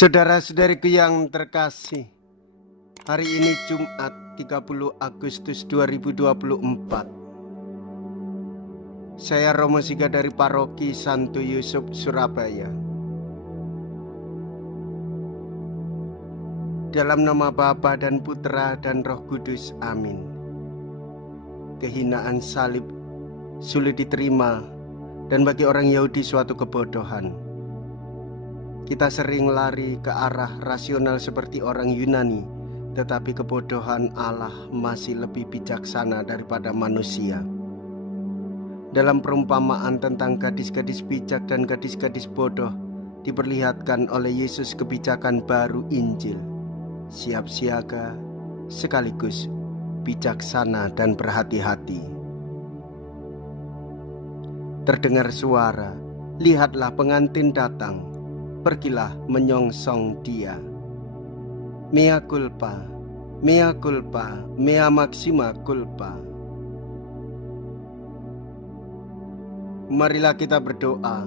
Saudara-saudariku yang terkasih, hari ini Jumat 30 Agustus 2024. Saya Romo Siga dari Paroki Santo Yusuf, Surabaya. Dalam nama Bapa dan Putra dan Roh Kudus, amin. Kehinaan salib sulit diterima dan bagi orang Yahudi suatu kebodohan. Kita sering lari ke arah rasional seperti orang Yunani, tetapi kebodohan Allah masih lebih bijaksana daripada manusia. Dalam perumpamaan tentang gadis-gadis bijak dan gadis-gadis bodoh, diperlihatkan oleh Yesus kebijakan baru Injil, siap siaga sekaligus bijaksana dan berhati-hati. Terdengar suara, lihatlah pengantin datang. Pergilah menyongsong dia. Mea culpa, mea culpa, mea maxima culpa. Marilah kita berdoa.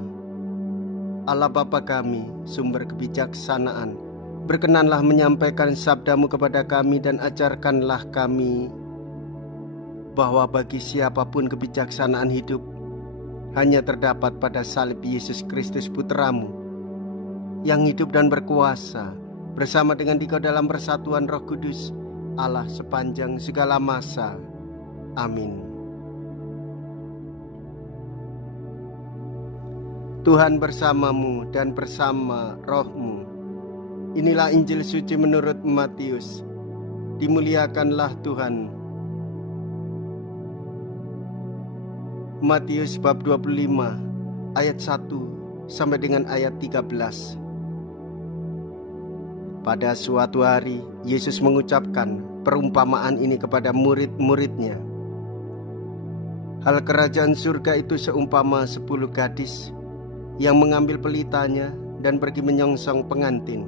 Allah Bapa kami, sumber kebijaksanaan, berkenanlah menyampaikan sabdamu kepada kami dan ajarkanlah kami bahwa bagi siapapun kebijaksanaan hidup hanya terdapat pada salib Yesus Kristus Putramu, yang hidup dan berkuasa bersama dengan Dikau dalam persatuan Roh Kudus, Allah sepanjang segala masa. Amin. Tuhan bersamamu dan bersama rohmu. Inilah Injil suci menurut Matius. Dimuliakanlah Tuhan. Matius bab 25 ayat 1 sampai dengan ayat 13. Pada suatu hari, Yesus mengucapkan perumpamaan ini kepada murid-muridnya. Hal kerajaan surga itu seumpama 10 gadis yang mengambil pelitanya dan pergi menyongsong pengantin.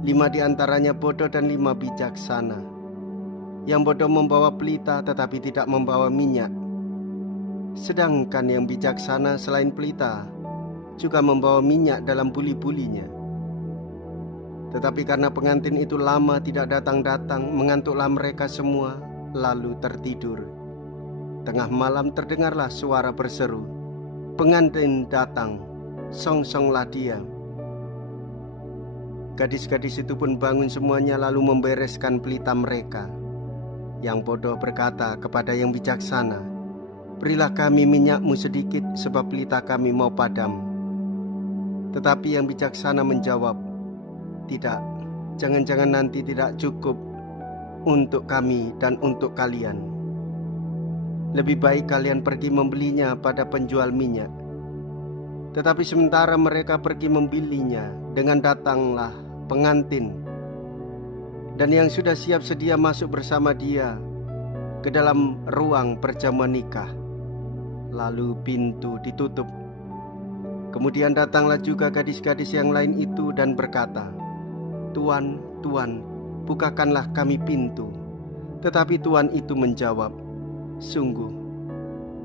5 di antaranya bodoh dan 5 bijaksana. Yang bodoh membawa pelita tetapi tidak membawa minyak. Sedangkan yang bijaksana selain pelita juga membawa minyak dalam buli-bulinya. Tetapi karena pengantin itu lama tidak datang-datang, mengantuklah mereka semua, lalu tertidur. Tengah malam terdengarlah suara berseru, "Pengantin datang, songsonglah dia." Gadis-gadis itu pun bangun semuanya lalu membereskan pelita mereka. Yang bodoh berkata kepada yang bijaksana, "Berilah kami minyakmu sedikit sebab pelita kami mau padam." Tetapi yang bijaksana menjawab, "Tidak, jangan-jangan nanti tidak cukup untuk kami dan untuk kalian. Lebih baik kalian pergi membelinya pada penjual minyak." Tetapi sementara mereka pergi membelinya, dengan datanglah pengantin, dan yang sudah siap sedia masuk bersama dia ke dalam ruang perjamuan nikah. Lalu pintu ditutup. Kemudian datanglah juga gadis-gadis yang lain itu dan berkata, "Tuan, Tuan, bukakanlah kami pintu." Tetapi Tuan itu menjawab, "Sungguh,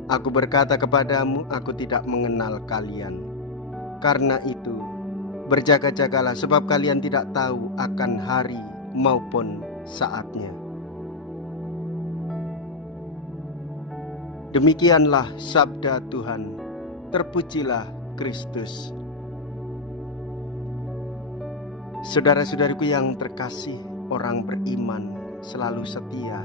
aku berkata kepadamu, aku tidak mengenal kalian. Karena itu, berjaga-jagalah sebab kalian tidak tahu akan hari maupun saatnya." Demikianlah sabda Tuhan. Terpujilah Kristus. Saudara-saudariku yang terkasih, orang beriman selalu setia.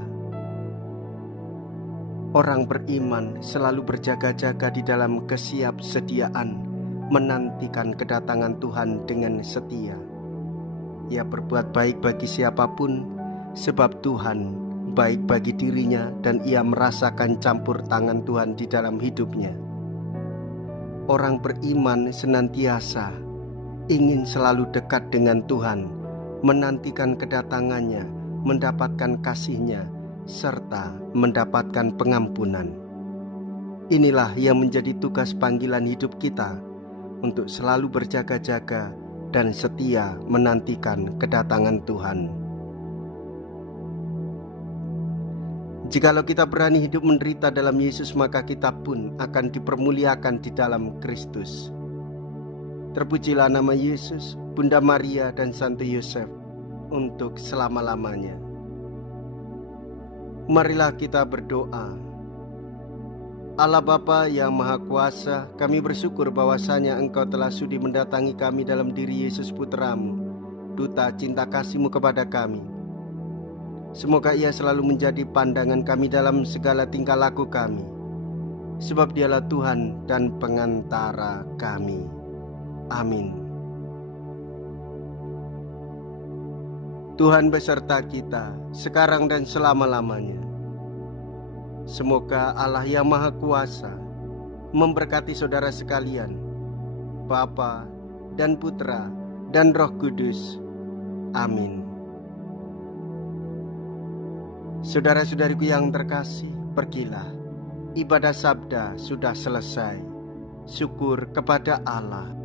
Orang beriman selalu berjaga-jaga di dalam kesiapsediaan, menantikan kedatangan Tuhan dengan setia. Ia berbuat baik bagi siapapun, sebab Tuhan baik bagi dirinya dan ia merasakan campur tangan Tuhan di dalam hidupnya. Orang beriman senantiasa ingin selalu dekat dengan Tuhan, menantikan kedatangannya, mendapatkan kasih-Nya, serta mendapatkan pengampunan. Inilah yang menjadi tugas panggilan hidup kita, untuk selalu berjaga-jaga dan setia menantikan kedatangan Tuhan. Jikalau kita berani hidup menderita dalam Yesus, maka kita pun akan dipermuliakan di dalam Kristus. Terpujilah nama Yesus, Bunda Maria dan Santo Yosef untuk selama-lamanya. Marilah kita berdoa. Allah Bapa yang Maha Kuasa, kami bersyukur bahwasanya Engkau telah sudi mendatangi kami dalam diri Yesus Putra-Mu, duta cinta kasih-Mu kepada kami. Semoga Ia selalu menjadi pandangan kami dalam segala tingkah laku kami, sebab Dialah Tuhan dan pengantara kami. Amin. Tuhan beserta kita sekarang dan selama-lamanya. Semoga Allah yang Maha Kuasa memberkati saudara sekalian, Bapa dan Putra dan Roh Kudus. Amin. Saudara-saudariku yang terkasih, pergilah. Ibadah sabda sudah selesai. Syukur kepada Allah.